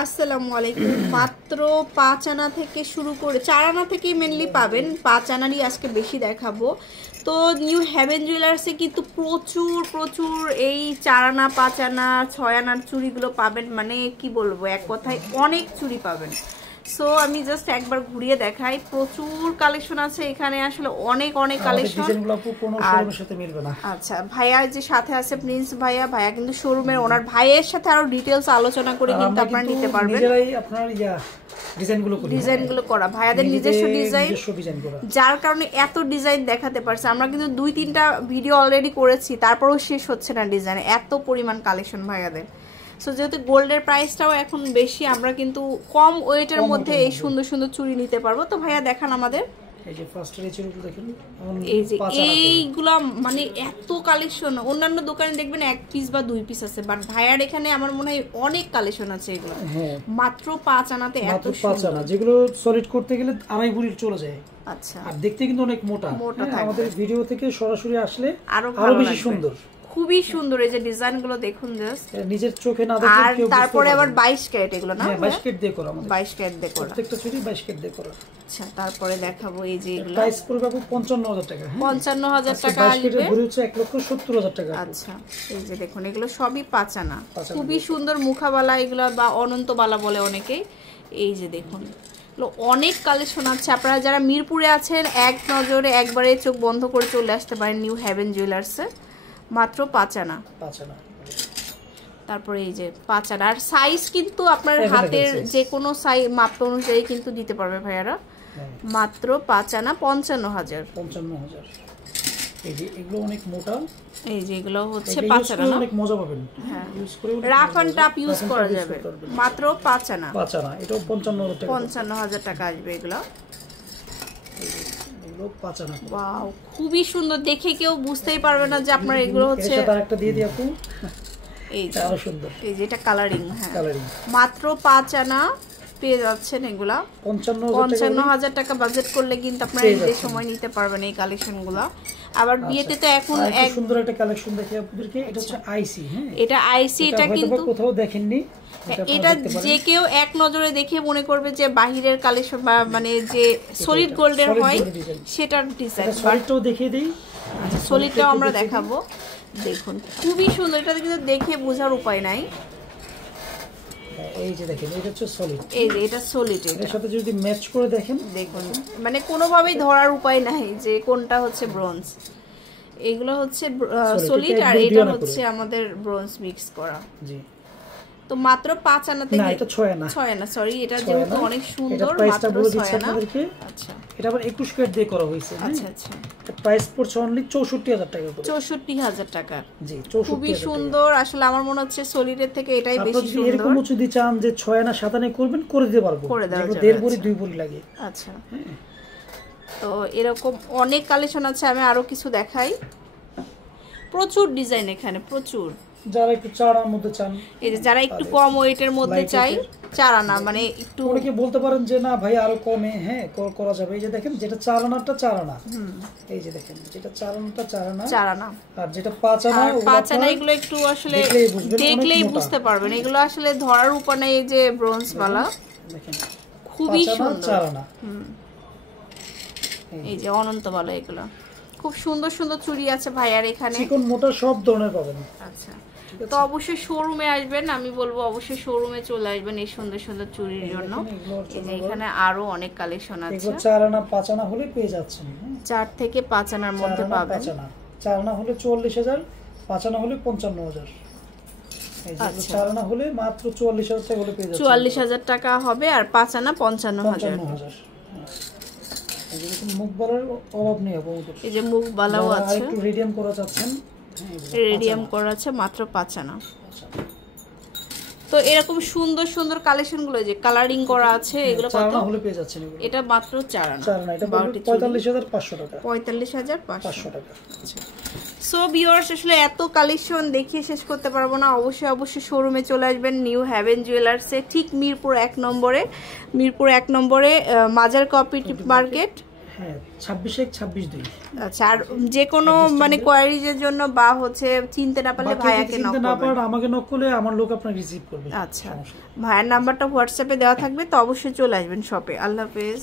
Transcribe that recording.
আসসালামু আলাইকুম। মাত্র 5 আনা থেকে শুরু করে 4 আনা থেকে মেনলি পাবেন, 5 আনারই আজকে বেশি দেখাবো। তো নিউ হেভেন জুয়েলার্সে কিন্তু প্রচুর প্রচুর এই 4 আনা 5 আনা 6 আনার চুড়িগুলো পাবেন, মানে কি বলবো, এক কথায় অনেক চুড়ি পাবেন। সো আমি জাস্ট একবার ঘুরিয়ে দেখাই, প্রচুর কালেকশন আছে এখানে, আসলে অনেক অনেক কালেকশন। আচ্ছা ভাইয়া যে সাথে আছে প্রিন্স ভাইয়া, ভাইয়া কিন্তু শোরুমের ওনার, ভাইয়ের সাথে আরো ডিটেইলস আলোচনা করে কিন্তু আপনারা নিতে পারবেন। ডিজাইনগুলো করা ভাইয়াদের নিজস্ব ডিজাইন, যার কারণে এত ডিজাইন দেখাতে পারছে। আমরা কিন্তু 2-3টা ভিডিও অলরেডি করেছি, তারপরেও শেষ হচ্ছে না ডিজাইন, এত পরিমাণ কালেকশন ভাইয়াদের। সো যেহেতু গোল্ডের প্রাইসটাও এখন বেশি, আমরা কিন্তু কম ওয়েটের মধ্যে এই সুন্দর সুন্দর চুড়ি নিতে পারবো। তো ভাইয়া দেখান আমাদের, এই যে ফার্স্টের এই চুড়িগুলো দেখেন, এই যে এইগুলা মানে এত কালেকশন। অন্যান্য দোকানে দেখবেন 1 পিস বা 2 পিস আছে, বাট ভাইয়ার এখানে আমার মনে হয় অনেক কালেকশন আছে এগুলো। মাত্র 5 আনাতে এত সুন্দর, যেগুলো সলিড করতে গেলে 2.5 ভরি চলে যায়। আচ্ছা, আর দেখতে কিন্তু অনেক মোটা। আমাদের ভিডিও থেকে সরাসরি আসলে আরো বেশি সুন্দর, খুবই সুন্দর। এই যে ডিজাইনগুলো দেখুন, জাস্ট নিজের চোখে না দেখলে কেউ বুঝতে পারবে না। তারপরে আবার 22 ক্যারেট এগুলো না, 22 ক্যারেট দিয়ে করা, আমাদের 22 ক্যারেট দিয়ে করা, প্রত্যেকটা চুড়ি 22 ক্যারেট দিয়ে করা। আচ্ছা, তারপরে দেখাবো এই যে এগুলো প্রাইস পড়বে 55,000 টাকা। 55,000 টাকা আসবে, ভরি হচ্ছে 1,70,000 টাকা। আচ্ছা, এই যে দেখুন এগুলো সবই 5 আনা, খুবই সুন্দর মুখাবালা এগুলো, বা অনন্তবালা বলে অনেকেই। এই যে দেখুন অনেক কালেকশন আছে। আপনারা যারা মিরপুরে আছেন, এক নজরে একবারে চোখ বন্ধ করে চলে আসতে পারেন নিউ হেভেন জুয়েলার্সে। মাত্র 5 আনা। তারপরে এই যে 5 আনা, আর সাইজ কিন্তু আপনার হাতের যে কোনো সাইজ মাপ অনুযায়ী কিন্তু দিতে পারবে ভাইয়ারা। মাত্র 5 আনা 55,000। এই যে এগুলো অনেক মোটা, এই যে এগুলো হচ্ছে 5 আনা, অনেক মজা পাবেন। হ্যাঁ, রাফ এন্ড টাফ ইউজ করা যাবে। মাত্র 5 আনা, 5 আনা, এটাও 55,000 টাকা। 55,000 টাকা আসবে এগুলো। এগুলো 5 আনা। ওয়াও, খুবই সুন্দর, দেখে কেউ বুঝতেই পারবে না যে আপনার এগুলো হচ্ছে। এটা আরেকটা দিয়ে দিই আপু, এই যে আরো সুন্দর, এই যে এটা কালারিং। হ্যাঁ, কালারিং। মাত্র 5 আনা পেয়ে যাচ্ছেন এগুলা। 55,000 টাকা বাজেট করলে কিন্তু আপনারা এই সময় নিতে পারবেন এই কালেকশনগুলো। আবার বিয়েতে তো এখন এক সুন্দর একটা কালেকশন দেখি আপনাদেরকে। এটা হচ্ছে আইসি। হ্যাঁ, এটা আইসি, এটা কিন্তু কোথাও দেখেননি। এটা যে কেউ এক নজরে দেখে মনে করবে যে বাহিরের কালেকশন, বা মানে যে সলিড গোল্ডের হয় সেটার ডিজাইন। সলিডটাও দেখিয়ে দেই। আচ্ছা, সলিডটাও আমরা দেখাবো। দেখুন খুবই সুন্দর, এটা কিন্তু দেখে বোঝার উপায় নাই। এই যে দেখেন, এটা হচ্ছে সলিড। এই যে এটা সলিড, এর সাথে যদি ম্যাচ করে দেখেন, দেখুন মানে কোনোভাবেই ধরার উপায় নাই যে কোনটা হচ্ছে ব্রোঞ্জ। এগুলো হচ্ছে সলিড, আর এটা হচ্ছে আমাদের ব্রোঞ্জ মিক্স করা। জি, তো মাত্র 5 আনাতে। না, এটা 6 আনা। 6 আনা, সরি, এটা যেহেতু অনেক সুন্দর, মাত্র 6 আনা। আচ্ছা, এটা আবার 21 ক্যারেট দিয়ে করা হয়েছে। আচ্ছা আচ্ছা, প্রাইস পড়ছে অনলি 64,000 টাকা করে। 64,000 টাকা। জি, 64,000। খুবই সুন্দর, আসলে আমার মনে হচ্ছে সলিডের থেকে এটাই বেশি সুন্দর। এরকম যদি চান যে 6 আনা 7 আনা করবেন, করে দিতে পারবো। করে দেওয়া যাবে। 1.5 ভরি 2 ভরি লাগে। আচ্ছা, তো এরকম অনেক কালেকশন আছে, আমি আরো কিছু দেখাই। প্রচুর ডিজাইন এখানে, প্রচুর। যারা একটু 4 আনার মধ্যে চান, এই যে যারা একটু কম ওয়েটের মধ্যে চাই, 4 আনা মানে একটু, অনেকে বলতে পারেন যে না ভাই আরো কমে, হ্যাঁ করা যাবে। এই যে দেখেন, যেটা 4 আনাটা 4 আনা, এই যে দেখেন, যেটা 4 আনাটা 4 আনা, 4 আনা, আর যেটা 5 আনা, 5 আনা, এগুলো একটু আসলে দেখলেই বুঝতে পারবেন, এগুলো আসলে ধরার উপর নেই। এই যে ব্রোঞ্জ বালা দেখেন, খুবই সুন্দর। 4 আনা, এই যে অনন্ত বালা, এগুলো খুব সুন্দর সুন্দর চুড়ি আছে ভাইয়ার এখানে, চিকন মোটা সব ধরনের পাবেন। আচ্ছা, তো অবশ্যই শোরুমে আসবেন, আমি বলবো অবশ্যই শোরুমে চলে আসবেন এই সুন্দর সুন্দর চুড়ির জন্য। এখানে আরো অনেক কালেকশন আছে। এগুলো 4 আনা 5 আনা হলে পেয়ে যাচ্ছেন। 4 থেকে 5 আনার মধ্যে পাবেন। 4 আনা হলে 44,000, 5 আনা হলে 55,000। এই যে 4 আনা হলে মাত্র 44,000 টাকা হলে পেয়ে যাচ্ছেন। 44,000 টাকা হবে, আর 5 আনা 55,000। এই যে মুখ বালার অভাব নেই আপু। এই যে মুখ বালাও আছে, একটু রেডিয়াম করা যাচ্ছেন, রেডিয়াম করা আছে, মাত্র 5 আনা। তো এরকম সুন্দর সুন্দর কালেকশন গুলো যে কালারিং করা আছে, এগুলো কত হলে পেয়ে যাচ্ছেন? এটা মাত্র 4 আনা। 4 আনা, এটা 45,500 টাকা। 45,500 টাকা। আচ্ছা, সো ভিউয়ার্স, আসলে এত কালেকশন দেখিয়ে শেষ করতে পারবো না। অবশ্যই অবশ্যই শোরুমে চলে আসবেন নিউ হেভেন জুয়েলার্সে, ঠিক মিরপুর 1 নম্বরে, মিরপুর 1 নম্বরে মাজার কোঅপারেটিভ মার্কেট। হ্যাঁ 26/1/26/2। আচ্ছা, আর যে কোনো মানে কোয়ারিজের জন্য বা হচ্ছে চিনতে না পারলে ভাইয়াকে নক চিনতে না পারলে আমাকে নক করলে আমার লোক আপনাকে রিসিভ করবে। আচ্ছা, ভাইয়ার নাম্বারটা হোয়াটসঅ্যাপে দেওয়া থাকবে, তো অবশ্যই চলে আসবেন শপে। আল্লাহ হাফেজ।